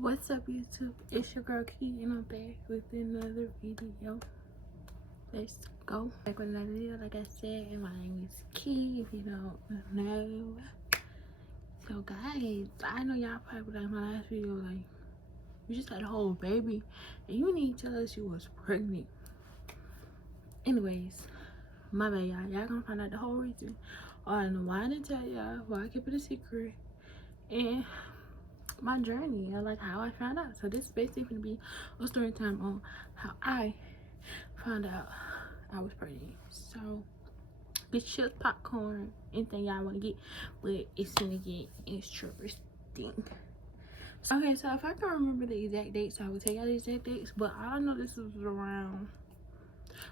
What's up, YouTube? It's your girl Key, and I'm back with another video. Let's go. Back with another video. Like I said, and my name is Key, if you don't know. So, guys, I know y'all probably like my last video, like, you just had a whole baby, and you need to tell us you was pregnant. Anyways, my bad, y'all. Y'all gonna find out the whole reason. I don't know why I didn't tell y'all, why I kept it a secret, and my journey, or like how I found out. So this is basically gonna be a story time on how I found out I was pregnant. So get chips, popcorn, anything y'all want to get, but it's gonna get interesting. Okay, so if I can remember the exact dates, I would tell y'all the exact dates, but I know this was around,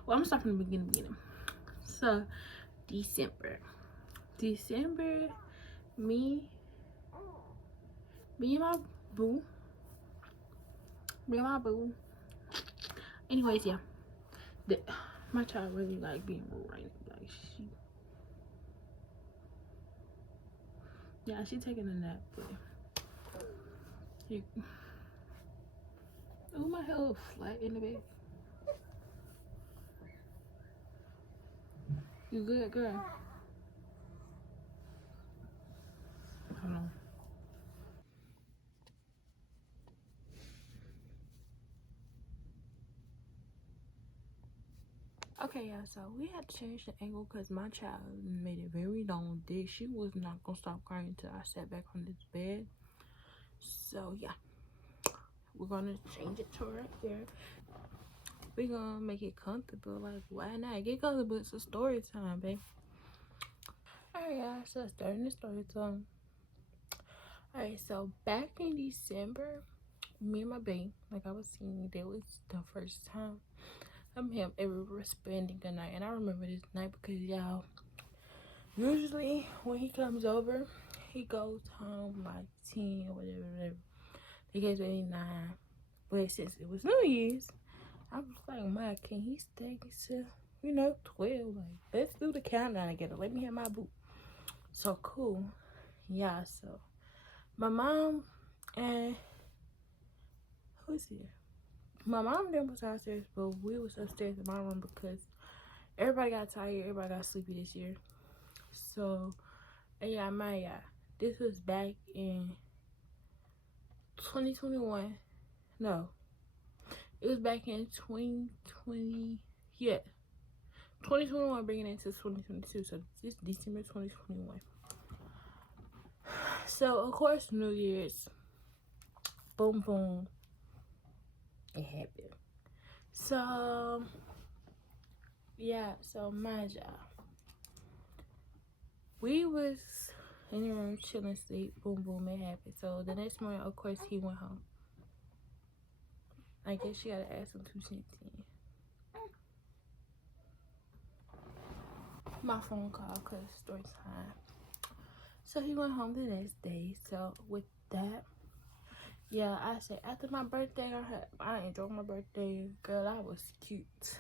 well, I'm gonna start from the beginning. So December, me and my boo, anyways, yeah, my child really like being rude right now. Like she taking a nap, but oh, my hair was flat in the bed. You good, girl? Hold on. Okay, yeah, so we had to change the angle because my child made it very long. She was not gonna stop crying until I sat back on this bed. So yeah, we're gonna change it to right there. We're gonna make it comfortable. Like, why not? Get comfortable. It's a story time, babe. Alright, yeah, so starting the story time. Alright, so back in December, me and my babe, like I was saying, that was the first time I'm him ever spending a night. And I remember this night because y'all, usually when he comes over, he goes home like 10 or whatever. He gets ready 9. But since it was New Year's, I was like, "My, can he stay to, 12? Like, let's do the countdown together. Let me have my boo." So cool. Yeah, so my mom and who's here? My mom then was downstairs, but we was upstairs in my room because everybody got tired, everybody got sleepy this year. So, yeah, this was back in 2021. No, it was back in 2020. Yeah, 2021 bringing it into 2022. So this December 2021. So of course, New Year's, boom, boom, it happened. So yeah, so my job, we was in the room chilling, sleep, boom, boom, it happened. So the next morning, of course, he went home. I guess you gotta add some 2 cents in. My phone call, cause story time. So he went home the next day. So with that, yeah, I said after my birthday, I enjoyed my birthday. Girl, I was cute.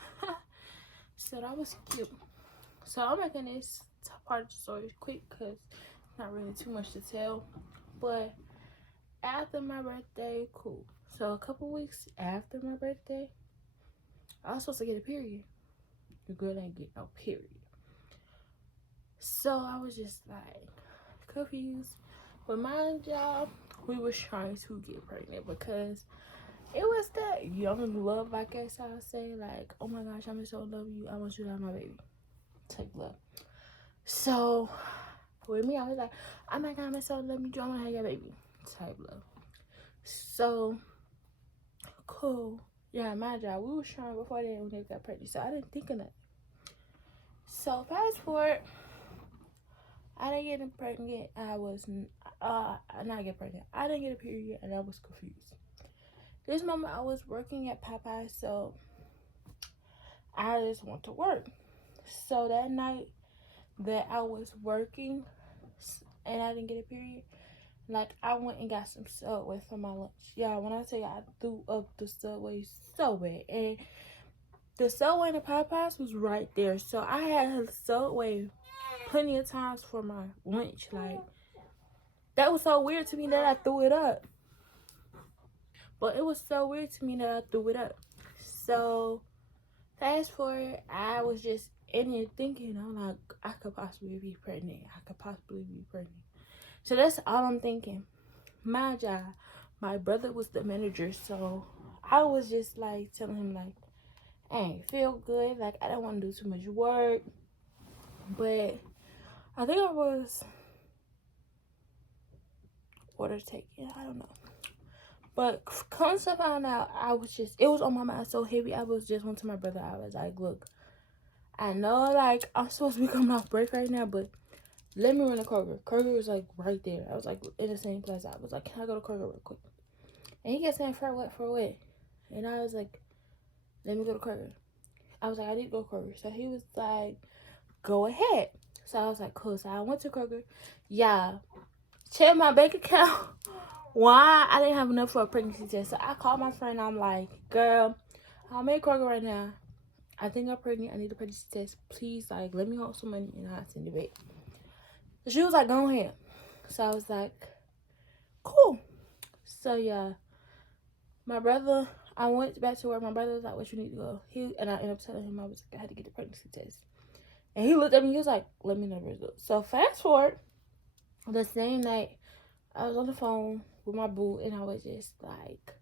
So that was cute. So I'm making this part of the story quick because not really too much to tell. But after my birthday, cool. So a couple weeks after my birthday, I was supposed to get a period. The girl ain't get no period. So I was just like confused. But mind y'all, we was trying to get pregnant because it was that young love, I guess I'll say. Like, oh my gosh, I'm so love you. I want you to have my baby. Type love. So with me, I was like, oh my god, I'm so love you. I want to have your baby. Type love. So cool. Yeah, my job. We was trying before that when they got pregnant. So I didn't think of that. So fast forward, I didn't get pregnant. I was not get pregnant. I didn't get a period, and I was confused. This moment, I was working at Popeye, so I just went to work. So that night that I was working and I didn't get a period, like, I went and got some Subway for my lunch. Yeah, when I tell you I threw up the Subway so bad, and the Subway and the Popeyes was right there. So I had Subway plenty of times for my lunch. Like, that was so weird to me that I threw it up. But it was so weird to me that I threw it up. So fast forward, I was just in here thinking, I'm like, I could possibly be pregnant. I could possibly be pregnant. So that's all I'm thinking. My job, my brother was the manager, so I was just like telling him like, I ain't feel good, like I don't want to do too much work. But I think I was order taken. I don't know. But come to find out, I was just, it was on my mind so heavy. I was just went to my brother. I was like, look, I know like I'm supposed to be coming off break right now, but let me run to Kroger. Kroger was like right there. I was like in the same place. I was like, can I go to Kroger real quick? And he kept saying, for what, for what? And I was like, let me go to Kroger. I was like, I need to go to Kroger. So he was like, go ahead. So I was like, cool. So I went to Kroger. Yeah. Check my bank account. Why? I didn't have enough for a pregnancy test. So I called my friend. I'm like, girl, I'm at Kroger right now. I think I'm pregnant. I need a pregnancy test. Please, like, let me hold some money and I'll send it back. So she was like, go ahead. So I was like, cool. So yeah, my brother, I went back to work. My brother was like, what you need to go? And I ended up telling him I was like, I had to get the pregnancy test. And he looked at me, he was like, let me know the results. So fast forward, the same night, I was on the phone with my boo and I was just like,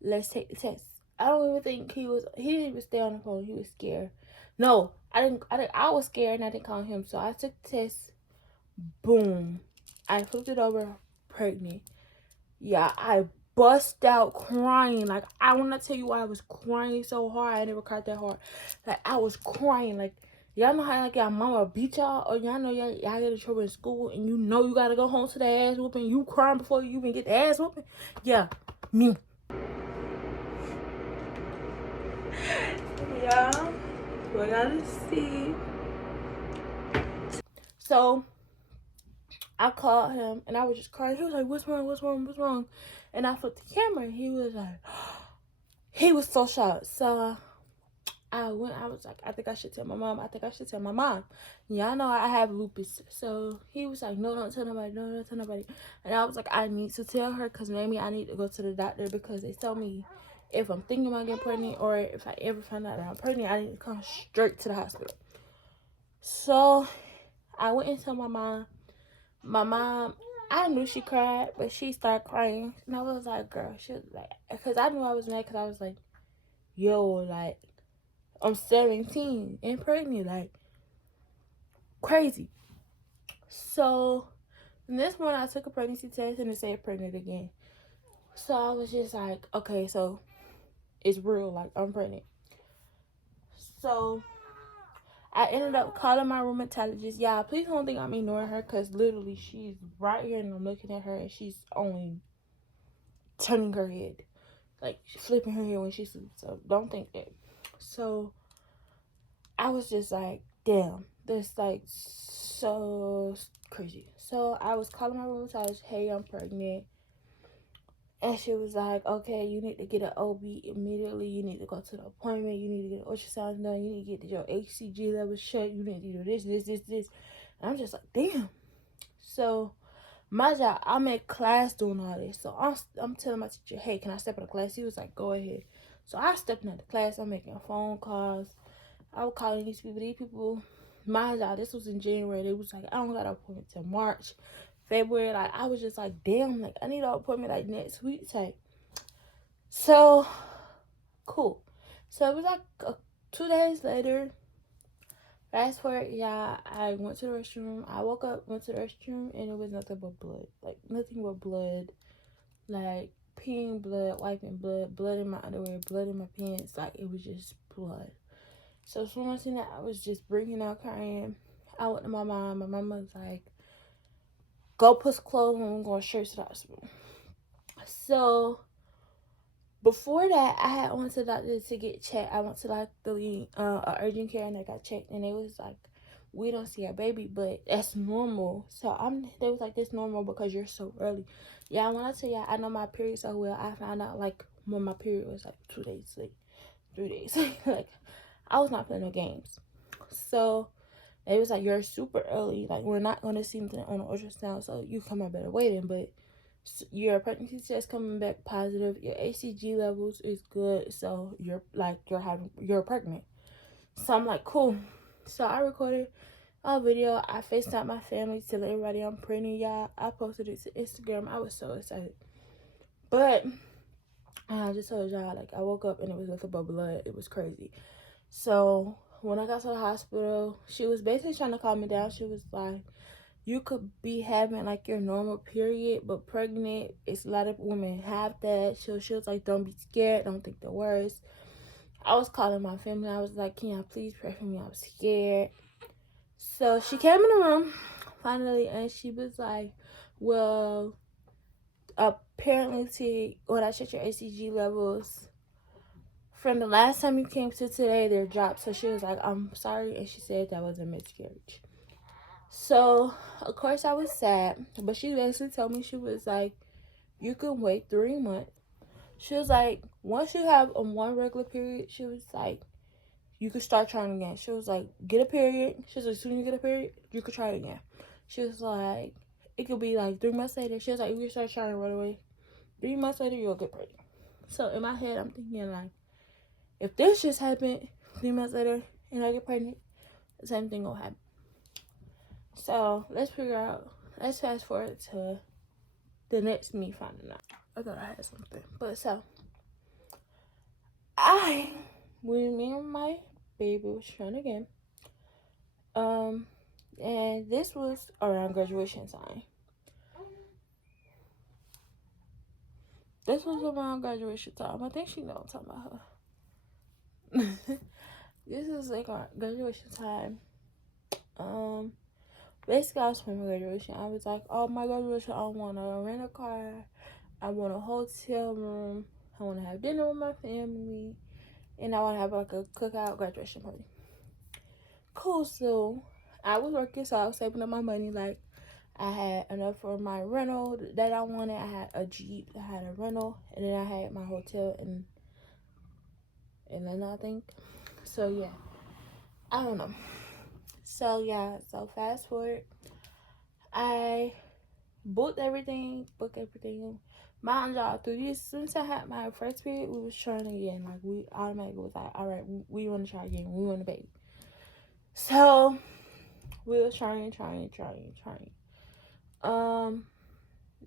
let's take the test. I don't even think he didn't even stay on the phone. He was scared. No, I was scared and I didn't call him. So I took the test. Boom. I flipped it over, pregnant. Yeah, I bust out crying. Like, I want to tell you why I was crying so hard. I never cried that hard. Like, I was crying. Like, y'all know how, like, y'all mama beat y'all? Or y'all know y'all get in trouble in school and you know you got to go home to the ass whooping. You crying before you even get the ass whooping? Yeah, me. Yeah, we gotta see. So I called him and I was just crying. He was like, what's wrong? What's wrong? What's wrong? And I flipped the camera and he was like, he was so shocked. So I was like, I think I should tell my mom. I think I should tell my mom. Y'all know I have lupus. So he was like, no, don't tell nobody. No, don't tell nobody. And I was like, I need to tell her because maybe I need to go to the doctor because they tell me if I'm thinking about getting pregnant or if I ever find out that I'm pregnant, I need to come straight to the hospital. So I went and told my mom. My mom, I knew she cried, but she started crying. And I was like, girl, she was like, because I knew I was mad because I was like, yo, like, I'm 17 and pregnant, like, crazy. So, this morning I took a pregnancy test and it said pregnant again. So I was just like, okay, so it's real, like, I'm pregnant. So I ended up calling my rheumatologist. Yeah, please don't think I'm ignoring her because literally she's right here and I'm looking at her and she's only turning her head. Like, flipping her head when she sleeps. So don't think that. So I was just like, damn, this like so crazy. So I was calling my rheumatologist, hey, I'm pregnant. And she was like, okay, you need to get an OB immediately. You need to go to the appointment. You need to get an ultrasound done. You need to get your HCG level checked. You need to do this. And I'm just like, damn. So my job, I'm in class doing all this. So I'm telling my teacher, hey, can I step in the class? He was like, go ahead. So I stepped into the class. I'm making phone calls. I was calling these people. My job, this was in January. They was like, I don't got an appointment till March, February. Like, I was just like, damn, like, I need an appointment like next week type. So, cool. So it was like 2 days later. Fast forward, yeah, I went to the restroom. I woke up, went to the restroom, and it was nothing but blood. Like, nothing but blood. Like, peeing blood, wiping blood, blood in my underwear, blood in my pants. Like, it was just blood. So as soon as I seen that, I was just breaking out crying. I went to my mom. My mom was like, go put some clothes on. I'm going straight to the hospital. So before that, I had went to the doctor to get checked. I went to like the urgent care and I got checked. And they was like, we don't see a baby, but that's normal. So they was like, that's normal because you're so early. Yeah, when I tell you, I know my period so well. I found out like when my period was like 2 days late, 3 days. Like, I was not playing no games. So it was like, you're super early. Like, we're not going to see anything on the ultrasound, so you come out better waiting. But your pregnancy test coming back positive, your HCG levels is good, so you're pregnant. So I'm like, cool. So I recorded a video. I FaceTime my family, telling everybody I'm pregnant, y'all. I posted it to Instagram. I was so excited. But I just told y'all, like, I woke up and it was nothing but blood. It was crazy. So when I got to the hospital, she was basically trying to calm me down. She was like, you could be having like your normal period, but pregnant, it's a lot of women have that. She was like, don't be scared, don't think the worst. I was calling my family. I was like, can y'all please pray for me? I was scared. So she came in the room finally, and she was like, well, apparently when I checked your HCG levels from the last time you came to today, they're dropped. So she was like, I'm sorry, and she said that was a miscarriage. So of course I was sad, but she basically told me, she was like, you can wait 3 months. She was like, once you have a one regular period, she was like, you could start trying again. She was like, get a period. She was like, as soon as you get a period, you could try it again. She was like, it could be like 3 months later. She was like, you can start trying right away. 3 months later, you'll get pregnant. So in my head, I'm thinking like, if this just happened 3 months later and I get pregnant, the same thing will happen. So let's fast forward to the next me finding out. I thought I had something. But so, when me and my baby was trying again, and this was around graduation time. This was around graduation time. I think she knows I'm talking about her. This is like our graduation time. Basically, I was for my graduation. I was like, oh, my graduation, I want to rent a car. I want a hotel room. I want to have dinner with my family. And I want to have like a cookout graduation party. Cool. So I was working, so I was saving up my money. Like, I had enough for my rental that I wanted. I had a Jeep. I had a rental. And then I had my hotel in Atlanta, I think. So, yeah. I don't know. So, yeah. So, fast forward. I booked everything. Mind y'all, through this, since I had my first period, we was trying again. Like, we automatically was like, all right, we want to try again. We want a baby. So, we was trying.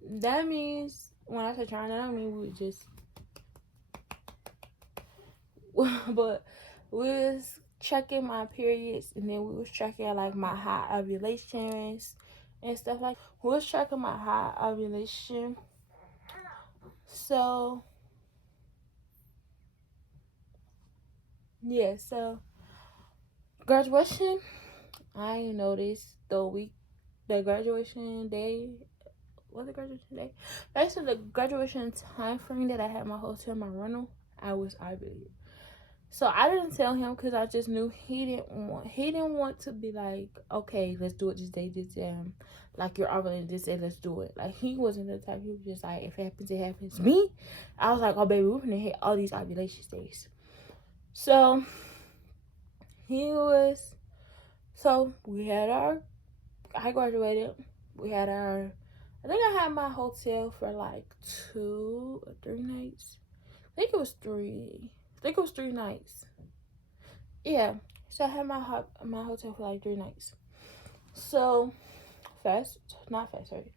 That means, when I say trying, that don't mean we just, but we was checking my periods, and then we was checking, like, my high ovulations and stuff like that. We was checking my high ovulation. So, yeah, so, graduation, I noticed the graduation day, was it graduation day? Basically, the graduation time frame that I had my hotel, my rental, I was ovulated. So I didn't tell him because I just knew he didn't want to be like, okay, let's do it this day, like you're ovulating this day, let's do it. Like, he wasn't the type. He was just like, if it happens, it happens. Me, I was like, oh baby, we're gonna hit all these ovulation days. So I graduated. I think I had my hotel for like 2 or 3 nights. I think it was 3 nights. Yeah. So I had my hotel for like 3 nights. So not fast forward.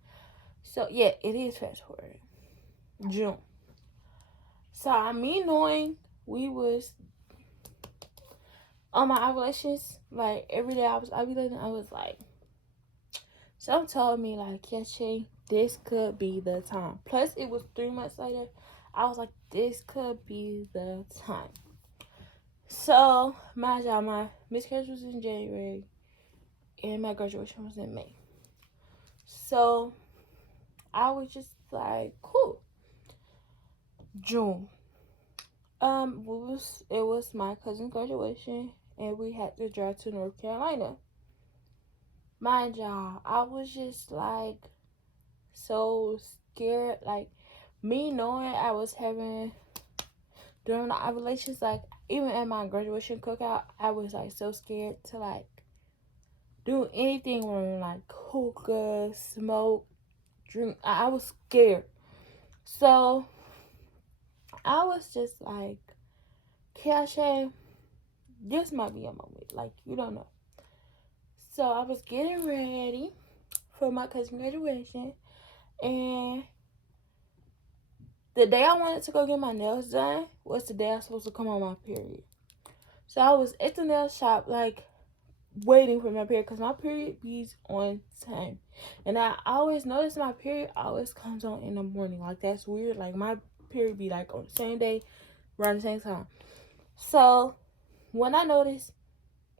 So yeah, it is fast forward. June. So me knowing we was on my ovulations, like every day I was ovulating, I was like, some told me like, Keyasha, this could be the time. Plus it was 3 months later. I was like, this could be the time. So my miscarriage was in January and my graduation was in May. So I was just like, cool. June. It was my cousin's graduation and we had to drive to North Carolina. Mind y'all, I was just like so scared. Like, me knowing I was having during the ovulations, like even at my graduation cookout, I was like so scared to like do anything wrong, like hookah, smoke, drink. I was scared. So I was just like, Keyasha, this might be a moment. Like, you don't know. So I was getting ready for my cousin's graduation. And the day I wanted to go get my nails done was the day I was supposed to come on my period. So I was at the nail shop, like, waiting for my period, because my period be on time. And I always notice my period always comes on in the morning. Like, that's weird. Like, my period be, like, on the same day, around the same time. So when I noticed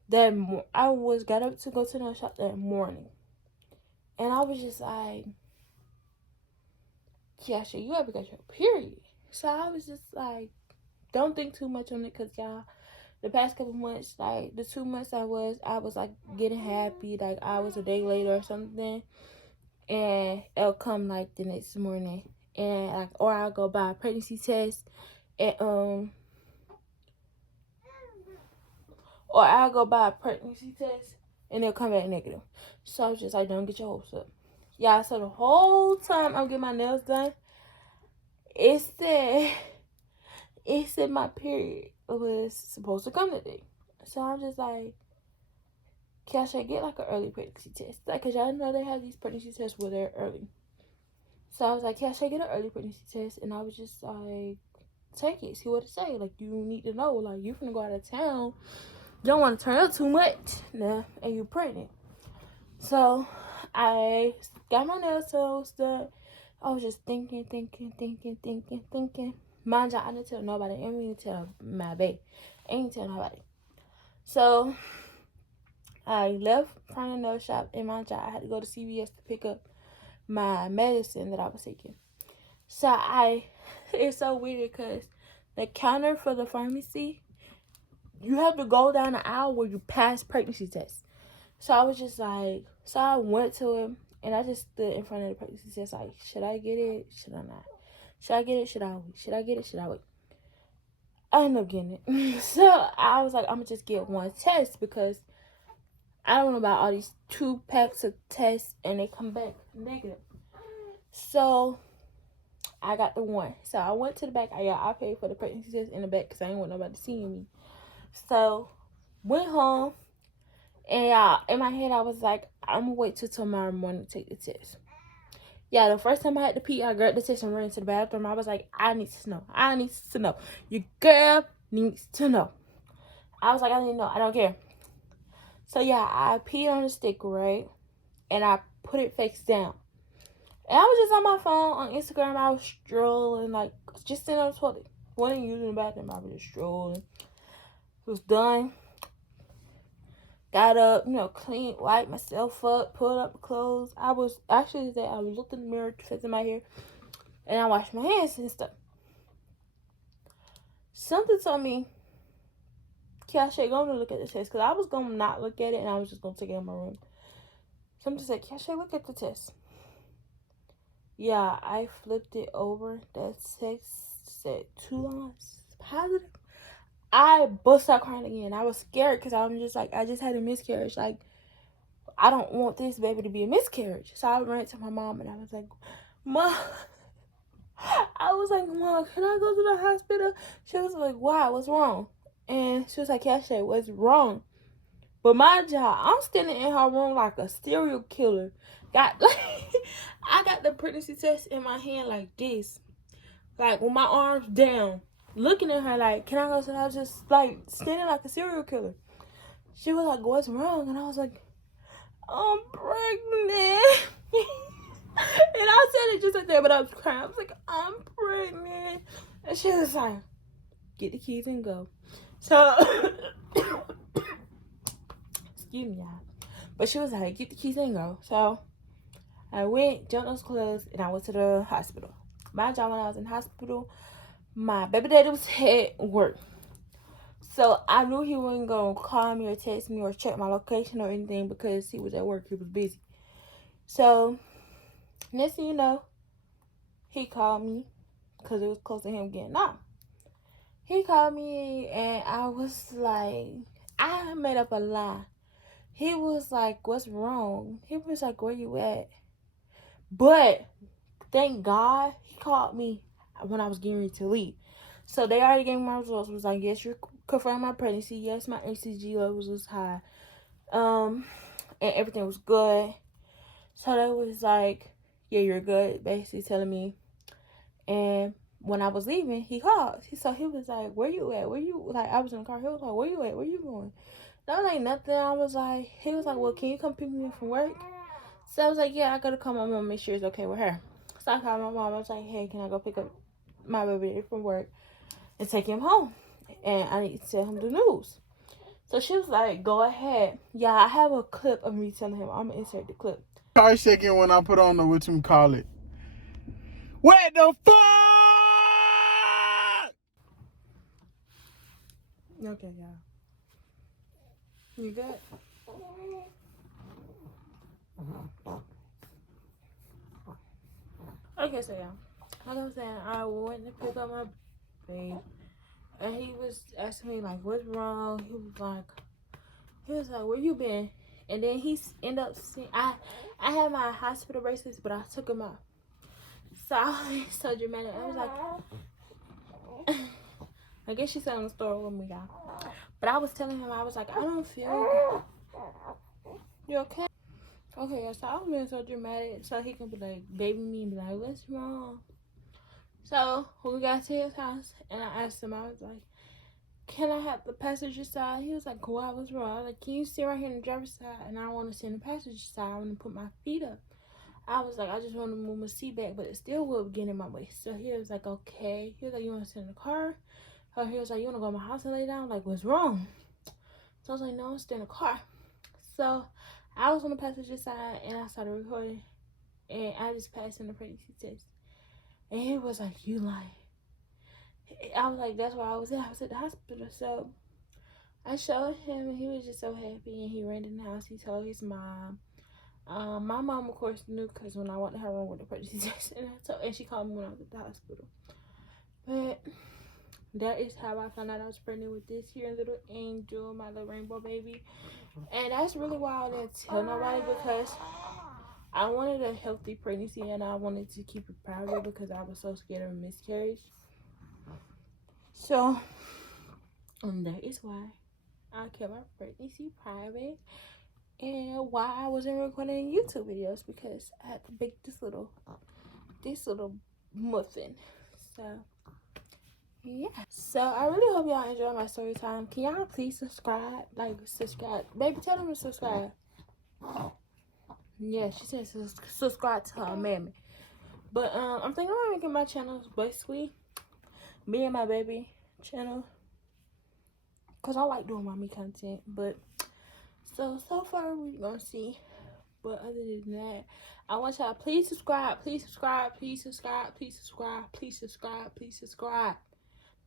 that, I got up to go to the nail shop that morning. And I was just like, Keyasha, you ever got your period? So I was just like, don't think too much on it, because y'all, the past couple months, like the 2 months I was like getting happy, like I was a day later or something, and it'll come like the next morning, and like, or I'll go buy a pregnancy test, and or I'll go buy a pregnancy test and it'll come back negative. So I was just like, don't get your hopes up. Yeah, so the whole time I'm getting my nails done, it said my period was supposed to come today. So I'm just like, Keyasha, get like an early pregnancy test. Like, cause y'all know they have these pregnancy tests where they're early. So I was like, Keyasha, get an early pregnancy test. And I was just like, take it, see what it say. Like, you need to know, like, you finna go out of town. You don't want to turn up too much, nah, and you're pregnant. So I got my nails toes done. I was just thinking. Mind you, I didn't tell nobody. I didn't even tell my baby. I didn't tell nobody. So I left from the nail shop, and mind you, I had to go to CVS to pick up my medicine that I was taking. So it's so weird because the counter for the pharmacy, you have to go down the aisle where you pass pregnancy tests. So I was just like, so I went to him, and I just stood in front of the pregnancy test, like, should I get it? Should I not? Should I get it? Should I wait? Should I get it? Should I wait? I ended up getting it. So I was like, I'm going to just get one test, because I don't know about all these 2 packs of tests, and they come back negative. So I got the one. So I went to the back. I paid for the pregnancy test in the back, because I didn't want nobody seeing me. So went home. And in my head, I was like, I'm going to wait till tomorrow morning to take the test. Yeah, the first time I had to pee, I grabbed the test and ran to the bathroom. I was like, I need to know. I need to know. Your girl needs to know. I was like, I need to know. I don't care. So, yeah, I peed on the stick, right? And I put it face down. And I was just on my phone on Instagram. I was strolling, like, just sitting on the toilet. Wasn't using the bathroom. I was just strolling. It was done. Got up, clean, wiped myself up, pulled up the clothes. I was looked in the mirror, fixing my hair, and I washed my hands and stuff. Something told me, Keyasha, go to look at the test, because I was going to not look at it, and I was just going to take it in my room. Something said, Keyasha, look at the test. Yeah, I flipped it over. That text said 2 lines positive. I bust out crying again. I was scared, because I'm just like, I just had a miscarriage. Like, I don't want this baby to be a miscarriage. So I ran to my mom, and I was like, Mom. I was like, Mom, can I go to the hospital? She was like, why? What's wrong? And she was like, Keyasha, what's wrong? But my job, I'm standing in her room like a serial killer. I got the pregnancy test in my hand like this. Like, with my arms down. Looking at her like, can I go? So I was just like standing like a serial killer. She was like, what's wrong? And I was like, I'm pregnant. And I said it just like that, but I was crying. I was like, I'm pregnant. And she was like, get the keys and go. So, excuse me, y'all. But she was like, get the keys and go. So, I went, jumped those clothes, and I went to the hospital. My job when I was in hospital, my baby daddy was at work. So I knew he wasn't going to call me or text me or check my location or anything, because he was at work. He was busy. So next thing you know, he called me, because it was close to him getting out. He called me, and I was like, I made up a lie. He was like, what's wrong? He was like, where you at? But thank God he called me when I was getting ready to leave. So they already gave me my results. It was like, yes, you're confirming my pregnancy. Yes, my HCG levels was high. And everything was good. So they was like, yeah, you're good, basically telling me. And when I was leaving, he called. So he was like, where you at? Where you, like, I was in the car. He was like, where you at? Where you going? And I was like, nothing. I was like, he was like, well, can you come pick me up from work? So I was like, yeah, I gotta call my mom and make sure it's okay with her. So I called my mom. I was like, hey, can I go pick up my baby from work and take him home? And I need to tell him the news. So she was like, go ahead. Yeah, I have a clip of me telling him. I'm gonna insert the clip. Car shaking when I put on the, what you call it. What the fuck? Okay, y'all. You good? Okay, so yeah. Like I was saying, I went to pick up my baby. And he was asking me, like, what's wrong? He was like, where you been? And then he ended up seeing, I had my hospital bracelets, but I took them off. So I was so dramatic. I was like, I guess she's telling the story with me, y'all. But I was telling him, I was like, I don't feel good. You okay? Okay, so I was being so dramatic, so he can be like, baby me, and be like, what's wrong? So when we got to his house, and I asked him, I was like, can I have the passenger side? He was like, why, what's wrong? I was like, can you sit right here in the driver's side? And I want to sit in the passenger side. I want to put my feet up. I was like, I just want to move my seat back, but it still will get in my way. So he was like, okay. He was like, you want to sit in the car? Or he was like, you want to go to my house and lay down? Like, what's wrong? So I was like, no, I'm still in the car. So I was on the passenger side, and I started recording, and I just passed in the pregnancy test. And he was like, you lying. I was like, that's where I was at. I was at the hospital. So I showed him, and he was just so happy, and he ran in the house. He told his mom. My mom, of course, knew because when I went to her room with the pregnancy test, and she called me when I was at the hospital. But that is how I found out I was pregnant with this here little angel, my little rainbow baby. And that's really why I didn't tell nobody, because I wanted a healthy pregnancy, and I wanted to keep it private because I was so scared of a miscarriage. So, that is why I kept my pregnancy private, and why I wasn't recording YouTube videos, because I had to bake this little muffin. So yeah. So I really hope y'all enjoy my story time. Can y'all please subscribe? Like, subscribe. Baby, tell them to subscribe. Yeah, she said subscribe to her mammy. But I'm thinking about making my channel basically me and my baby channel, because I like doing mommy content. But so far we're gonna see. But other than that, I want y'all, please subscribe, please subscribe, please subscribe, please subscribe, please subscribe, please subscribe.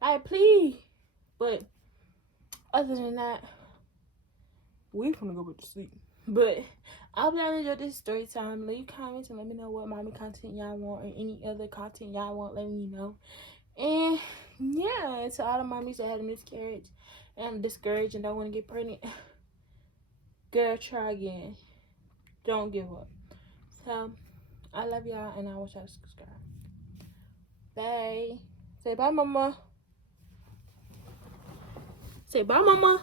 Like, please. But other than that, we're gonna go back to sleep. But I hope y'all enjoyed this story time. Leave comments and let me know what mommy content y'all want, or any other content y'all want. Let me know. And yeah, to all the mommies that had a miscarriage and discouraged and don't want to get pregnant, girl, try again. Don't give up. So I love y'all, and I want y'all to subscribe. Bye. Say bye, mama. Say bye, mama.